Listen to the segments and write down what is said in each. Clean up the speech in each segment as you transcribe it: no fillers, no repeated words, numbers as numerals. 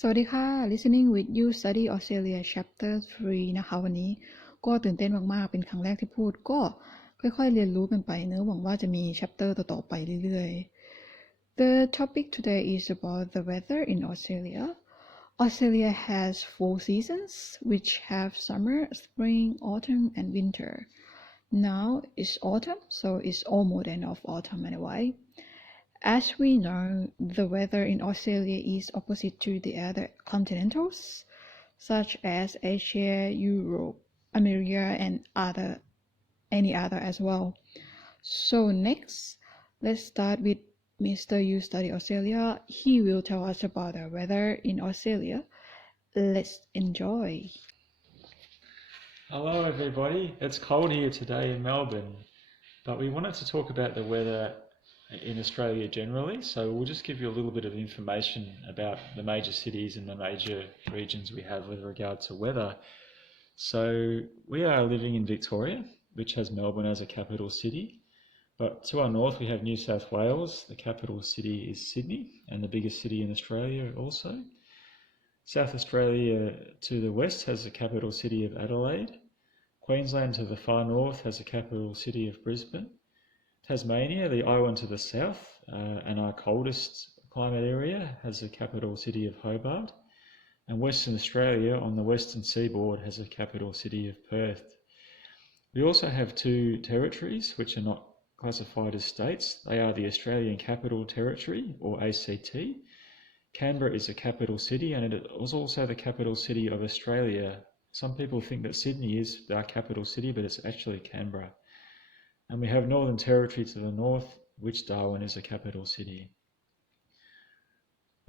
สวัสดีค่ะ Listening with you Study Australia Chapter 3 นะคะวันนี้ก็ตื่นเต้นมากๆเป็นครั้งแรกที่พูดก็ค่อยๆเรียนรู้กันไปเนอะหวังว่าจะมี chapter ต่อๆไปเรื่อยๆ The topic today is about the weather in Australia. Australia has 4 seasons which have summer, spring, autumn and winter. Now it's autumn, so it's almost the end of autumn anyway.As we know, the weather in Australia is opposite to the other continentals, such as Asia, Europe, America, and any other as well. So next, let's start with Mr. You Study Australia. He will tell us about the weather in Australia. Let's enjoy. Hello everybody, it's cold here today in Melbourne, but we wanted to talk about the weather in Australia generally, so we'll just give you a little bit of information about the major cities and the major regions we have with regard to weather. So we are living in Victoria, which has Melbourne as a capital city, but to our north we have New South Wales. The capital city is Sydney and the biggest city in Australia also. South Australia to the west has the capital city of Adelaide. Queensland to the far north has the capital city of Brisbane. Tasmania, the island to the south and our coldest climate area, has the capital city of Hobart. And Western Australia on the western seaboard has the capital city of Perth. We also have 2 territories which are not classified as states. They are the Australian Capital Territory, or ACT. Canberra is the capital city and it is also the capital city of Australia. Some people think that Sydney is our capital city, but it's actually Canberra. And we have Northern Territory to the north, which Darwin is a capital city.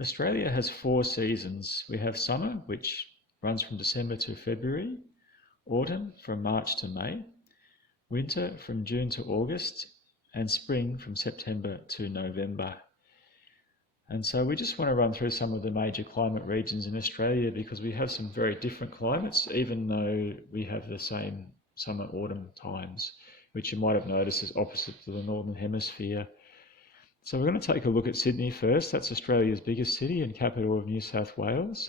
Australia has 4 seasons. We have summer, which runs from December to February, autumn from March to May, winter from June to August, and spring from September to November. And so we just want to run through some of the major climate regions in Australia because we have some very different climates, even though we have the same summer-autumn times,which you might have noticed is opposite to the Northern Hemisphere. So we're going to take a look at Sydney first. That's Australia's biggest city and capital of New South Wales.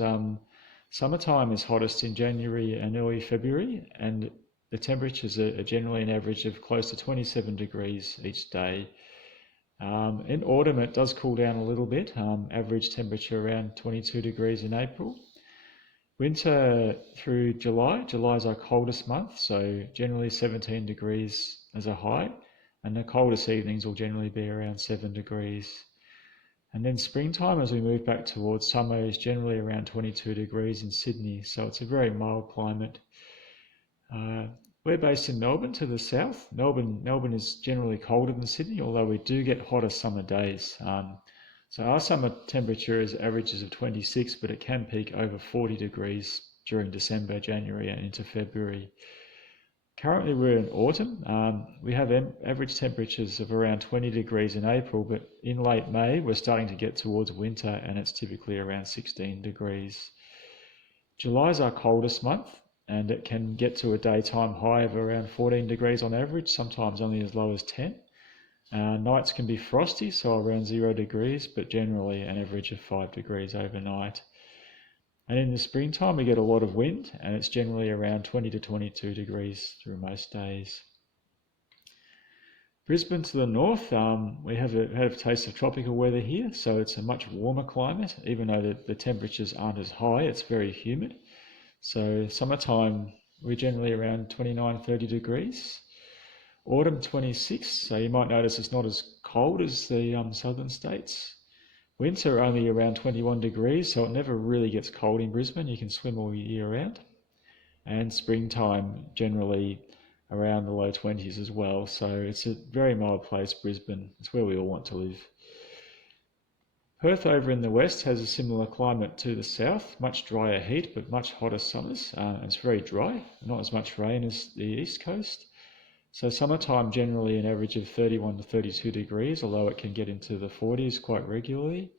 Summertime is hottest in January and early February, and the temperatures are generally an average of close to 27 degrees each day. In autumn it does cool down a little bit, average temperature around 22 degrees in April.Winter through July. July is our coldest month, so generally 17 degrees as a high, and the coldest evenings will generally be around 7 degrees. And then springtime, as we move back towards summer, is generally around 22 degrees in Sydney, so it's a very mild climate. We're based in Melbourne to the south. Melbourne is generally colder than Sydney, although we do get hotter summer days.So our summer temperature is averages of 26, but it can peak over 40 degrees during December, January and into February. Currently we're in autumn. We have average temperatures of around 20 degrees in April, but in late May we're starting to get towards winter and it's typically around 16 degrees. July is our coldest month and it can get to a daytime high of around 14 degrees on average, sometimes only as low as 10.Nights can be frosty, so around 0 degrees, but generally an average of 5 degrees overnight. And in the springtime we get a lot of wind and it's generally around 20 to 22 degrees through most days. Brisbane to the north, we have a taste of tropical weather here, so it's a much warmer climate. Even though the temperatures aren't as high, it's very humid. So summertime we're generally around 29-30 degrees.Autumn 26, so you might notice it's not as cold as the southern states. Winter only around 21 degrees, so it never really gets cold in Brisbane. You can swim all year round. And springtime generally around the low 20s as well, so it's a very mild place, Brisbane. It's where we all want to live. Perth over in the west has a similar climate to the south, much drier heat but much hotter summers. It's very dry, not as much rain as the east coast.So summertime generally an average of 31 to 32 degrees, although it can get into the 40s quite regularly,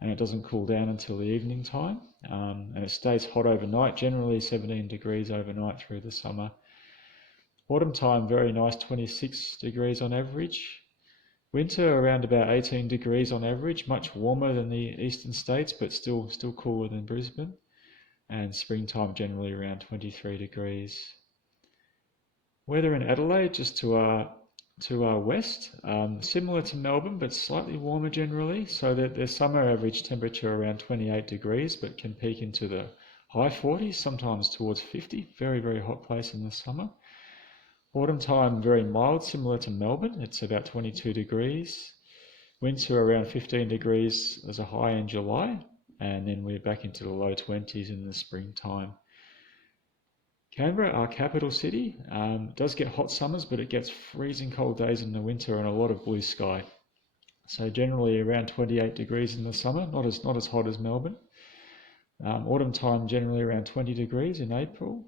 and it doesn't cool down until the evening time, and it stays hot overnight, generally 17 degrees overnight through the summer. Autumn time very nice, 26 degrees on average. Winter around about 18 degrees on average, much warmer than the eastern states, but still cooler than Brisbane. And springtime generally around 23 degrees. Weather in Adelaide, just to our west, similar to Melbourne, but slightly warmer generally. So that their summer average temperature around 28 degrees, but can peak into the high 40s, sometimes towards 50. Very, very hot place in the summer. Autumn time, very mild, similar to Melbourne. It's about 22 degrees. Winter around 15 degrees as a high in July. And then we're back into the low 20s in the springtime. Canberra, our capital city, does get hot summers, but it gets freezing cold days in the winter and a lot of blue sky. So generally around 28 degrees in the summer, not as hot as Melbourne. Autumn time generally around 20 degrees in April.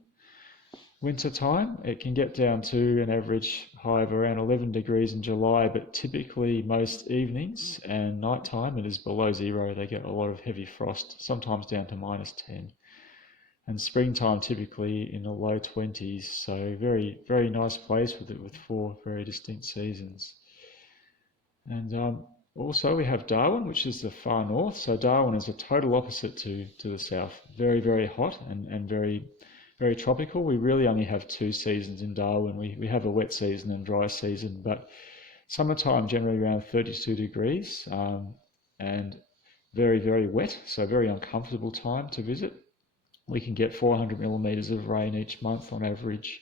Winter time, it can get down to an average high of around 11 degrees in July, but typically most evenings and night time it is below zero. They get a lot of heavy frost, sometimes down to -10. And springtime typically in the low 20s, so very, very nice place with 4 very distinct seasons. And also we have Darwin, which is the far north. So Darwin is a total opposite to the south. Very, very hot and very, very tropical. We really only have 2 seasons in Darwin. We have a wet season and dry season, but summertime generally around 32 degrees and very, very wet, so very uncomfortable time to visit. We can get 400 millimetres of rain each month on average.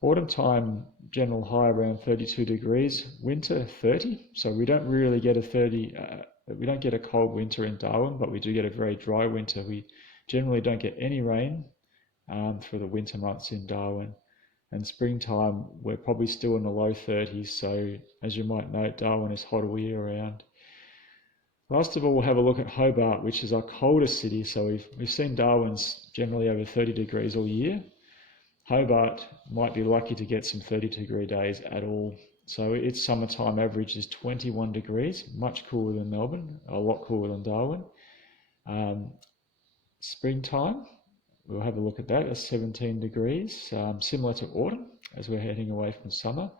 Autumn time, general high around 32 degrees. Winter 30, so we don't really get we don't get a cold winter in Darwin, but we do get a very dry winter. We generally don't get any rain for the winter months in Darwin. And springtime, we're probably still in the low 30s, so as you might note, Darwin is hot all year round. Last of all, we'll have a look at Hobart, which is our coldest city. So we've seen Darwin's generally over 30 degrees all year. Hobart might be lucky to get some 30-degree days at all. So its summertime average is 21 degrees, much cooler than Melbourne, a lot cooler than Darwin. Springtime, we'll have a look at that, at 17 degrees, similar to autumn as we're heading away from summer.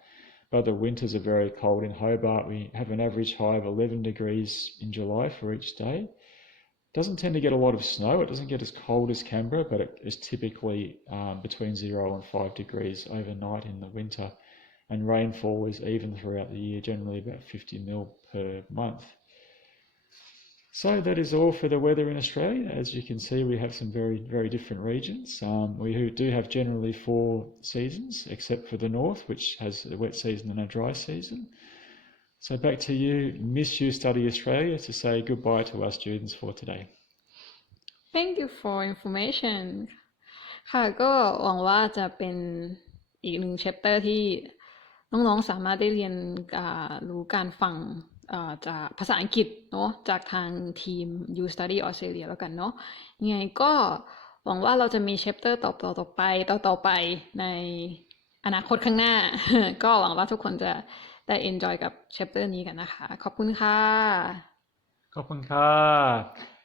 But the winters are very cold in Hobart. We have an average high of 11 degrees in July for each day. It doesn't tend to get a lot of snow. It doesn't get as cold as Canberra, but it is typically between 0 and 5 degrees overnight in the winter. And rainfall is even throughout the year, generally about 50 mil per month. So that is all for the weather in Australia. As you can see, we have some very, very different regions. We do have generally 4 seasons, except for the north, which has a wet season and a dry season. So back to you, Miss You Study Australia, to say goodbye to our students for today. Thank you for information ค่ะก็หวังว่าจะเป็นอีกหนึ่ง chapter ที่น้องๆสามารถได้เรียนรู้การฟังจากภาษาอังกฤษเนาะจากทางทีม You Study Australia แล้วกันเนาะยังไงก็หวังว่าเราจะมี chapter ต่อไปในอนาคตข้างหน้า ก็หวังว่าทุกคนจะได้ enjoy กับ chapter นี้กันนะคะขอบคุณค่ะ ขอบคุณค่ะ